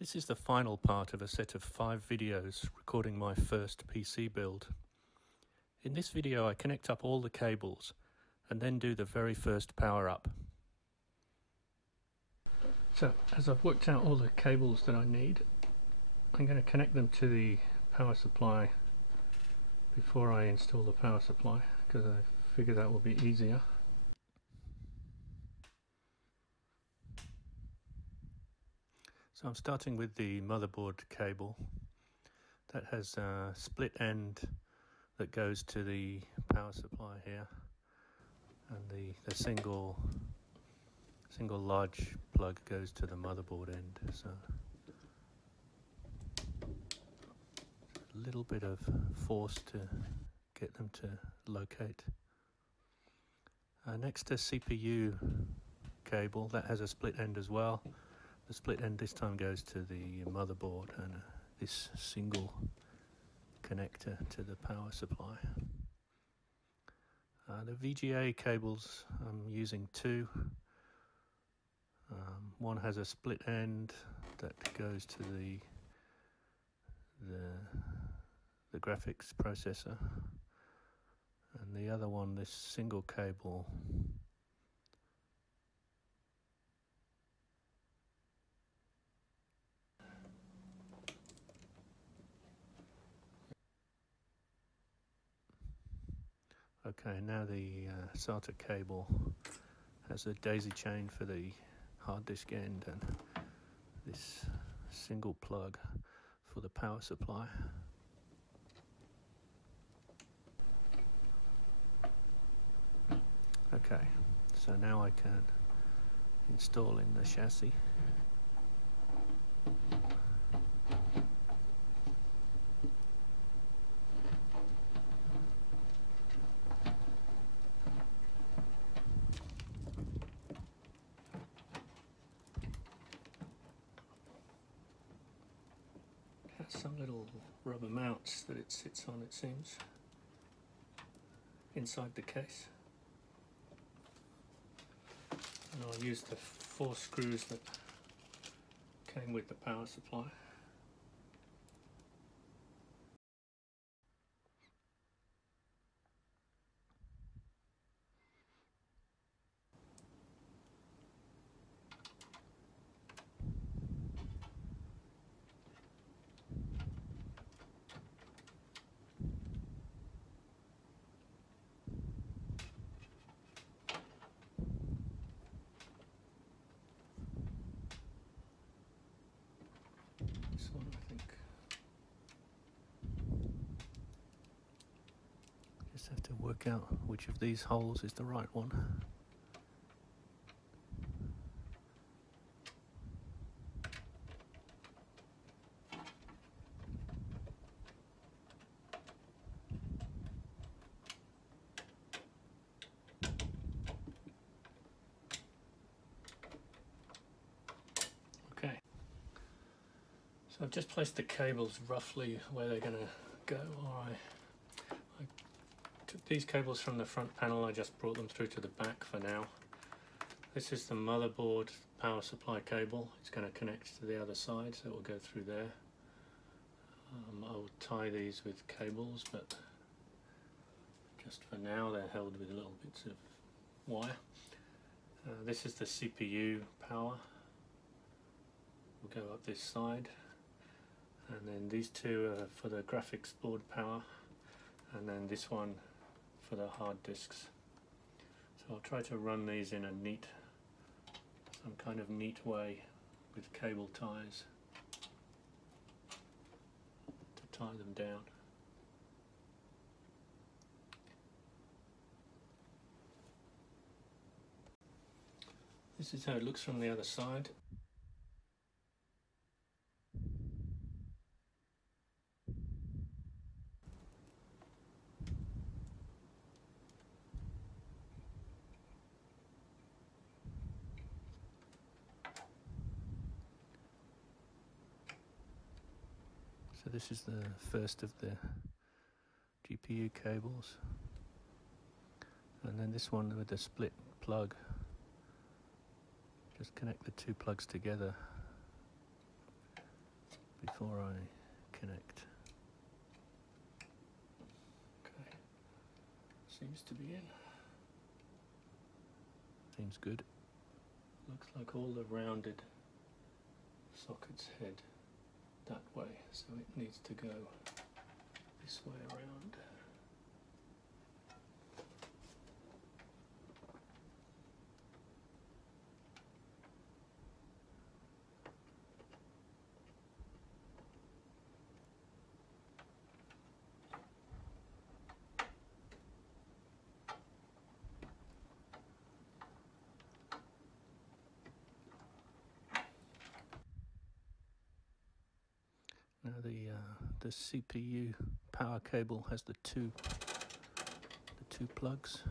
This is the final part of a set of 5 videos recording my first PC build. In this video I connect up all the cables and then do the very first power up. So as I've worked out all the cables that I need, I'm going to connect them to the power supply before I install the power supply, because I figure that will be easier. So I'm starting with the motherboard cable. That has a split end that goes to the power supply here, and the single large plug goes to the motherboard end. So a little bit of force to get them to locate. Next to CPU cable, that has a split end as well. The split end this time goes to the motherboard, and this single connector to the power supply. The VGA cables, I'm using 2. One has a split end that goes to the graphics processor, and the other one, this single cable, okay, now the SATA cable has a daisy chain for the hard disk end and this single plug for the power supply. Okay, so now I can install in the chassis. Has some little rubber mounts that it sits on, it seems, inside the case. And I'll use the 4 screws that came with the power supply. This one, I think. Just have to work out which of these holes is the right one. Okay. So I've just placed the cables roughly where they're going to go. I took these cables from the front panel, I just brought them through to the back for now. This is the motherboard power supply cable. It's going to connect to the other side, so it will go through there. I will tie these with cables, but just for now they're held with little bits of wire. This is the CPU power. We'll go up this side, and then these 2 are for the graphics board power, and then this one for the hard disks. So I'll try to run these in some kind of neat way with cable ties to tie them down. This is how it looks from the other side. So this is the first of the GPU cables, and then this one with the split plug. Just connect the 2 plugs together before I connect. Okay, seems to be in. Seems good. Looks like all the rounded sockets head that way, so it needs to go this way around. Now the CPU power cable has the two plugs.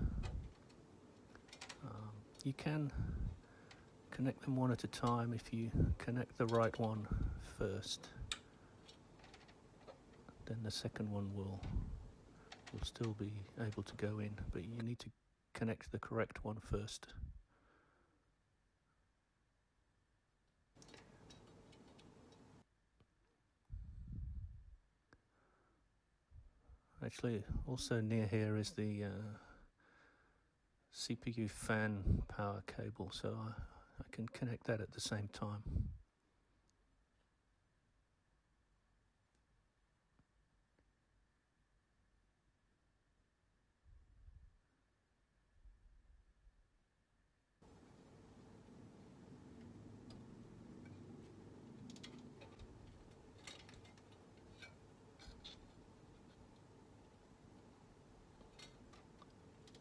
You can connect them one at a time if you connect the right one first. Then the second one will still be able to go in, but you need to connect the correct one first. Actually, also near here is the CPU fan power cable, so I can connect that at the same time.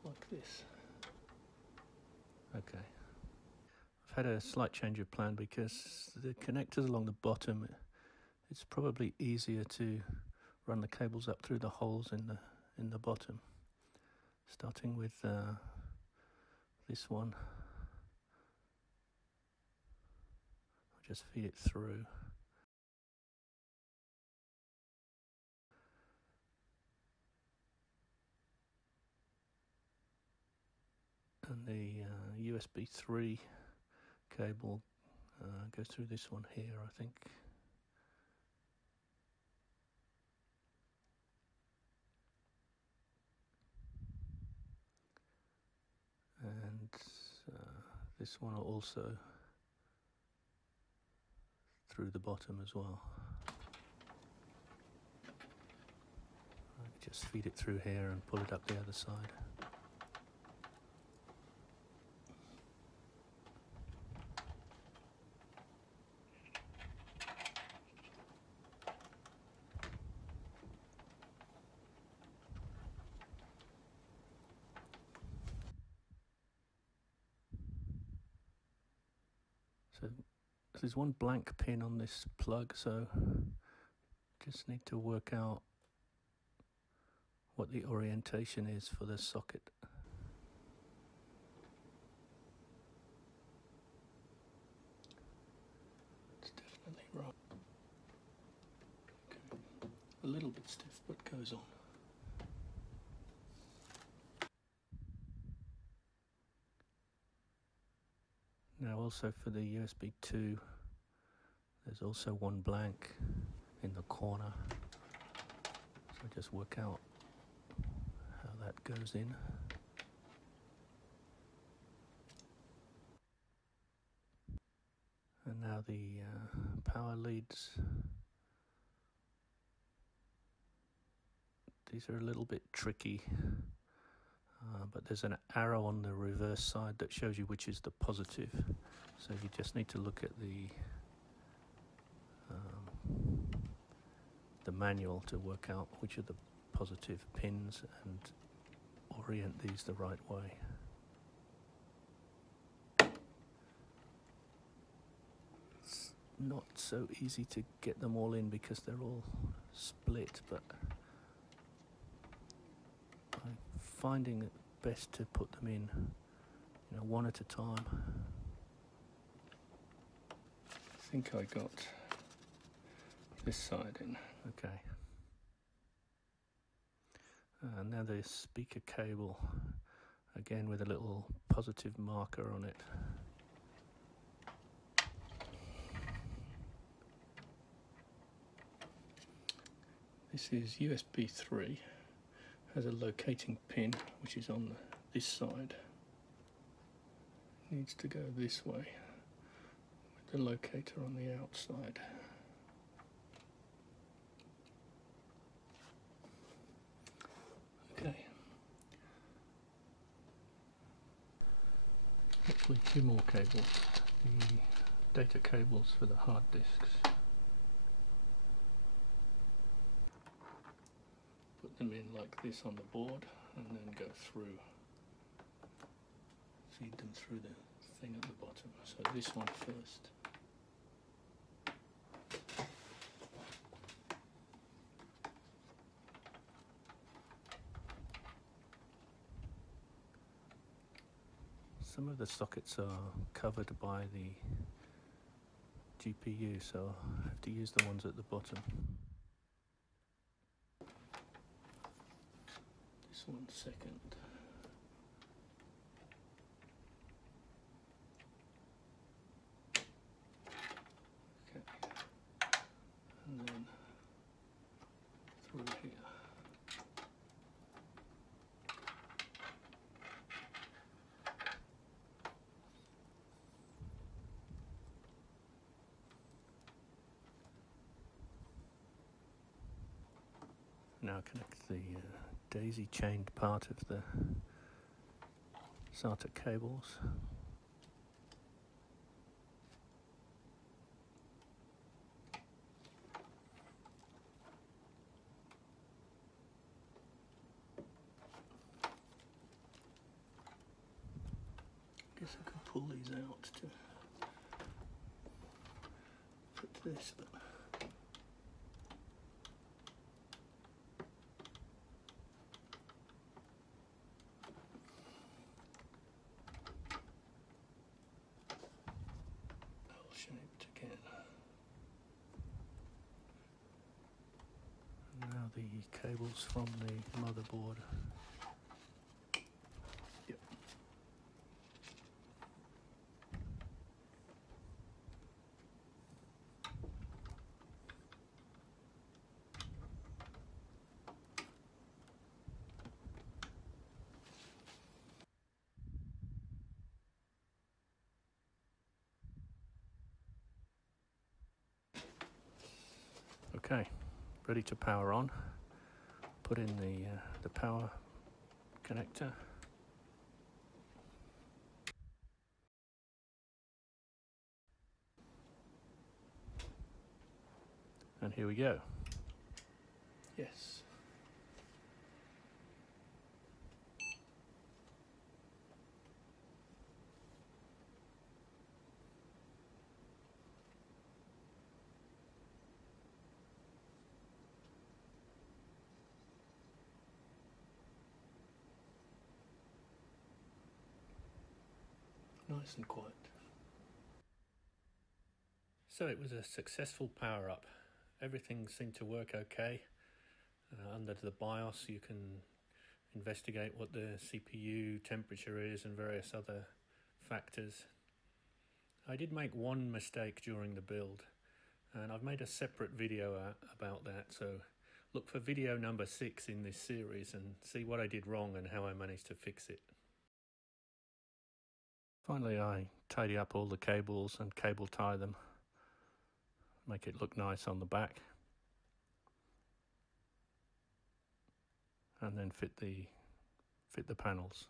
Like this. Okay. I've had a slight change of plan because the connectors along the bottom, it's probably easier to run the cables up through the holes in the bottom. Starting with this one. I'll just feed it through. And the USB 3 cable goes through this one here, I think. And this one also through the bottom as well. I just feed it through here and pull it up the other side. So there's one blank pin on this plug, so just need to work out what the orientation is for the socket. It's definitely right. Okay. A little bit stiff, but goes on. Now also for the USB 2, there's also one blank in the corner. So just work out how that goes in. And now the power leads. These are a little bit tricky, but there's an arrow on the reverse side that shows you which is the positive. So you just need to look at the manual to work out which are the positive pins and orient these the right way. It's not so easy to get them all in because they're all split, but I'm finding it best to put them in, one at a time. I think I got this side in. Okay. And now the speaker cable, again with a little positive marker on it. This is USB 3, has a locating pin which is on this side. Needs to go this way with the locator on the outside. Okay. Actually, two more cables. The data cables for the hard disks. Put them in like this on the board and then go through. Feed them through the thing at the bottom. So this one first. Some of the sockets are covered by the GPU, so I have to use the ones at the bottom. This one second. Okay. And then through here. Now connect the daisy chained part of the SATA cables. Guess I could pull these out to put this, but shaped again. And now the cables from the motherboard. Yep. Okay, ready to power on. Put in the power connector. And here we go. Yes. Nice and quiet. So it was a successful power up. Everything seemed to work okay. Under the BIOS you can investigate what the CPU temperature is and various other factors. I did make one mistake during the build, and I've made a separate video about that, so look for video number 6 in this series and see what I did wrong and how I managed to fix it. Finally, I tidy up all the cables and cable tie them, make it look nice on the back, and then fit the panels.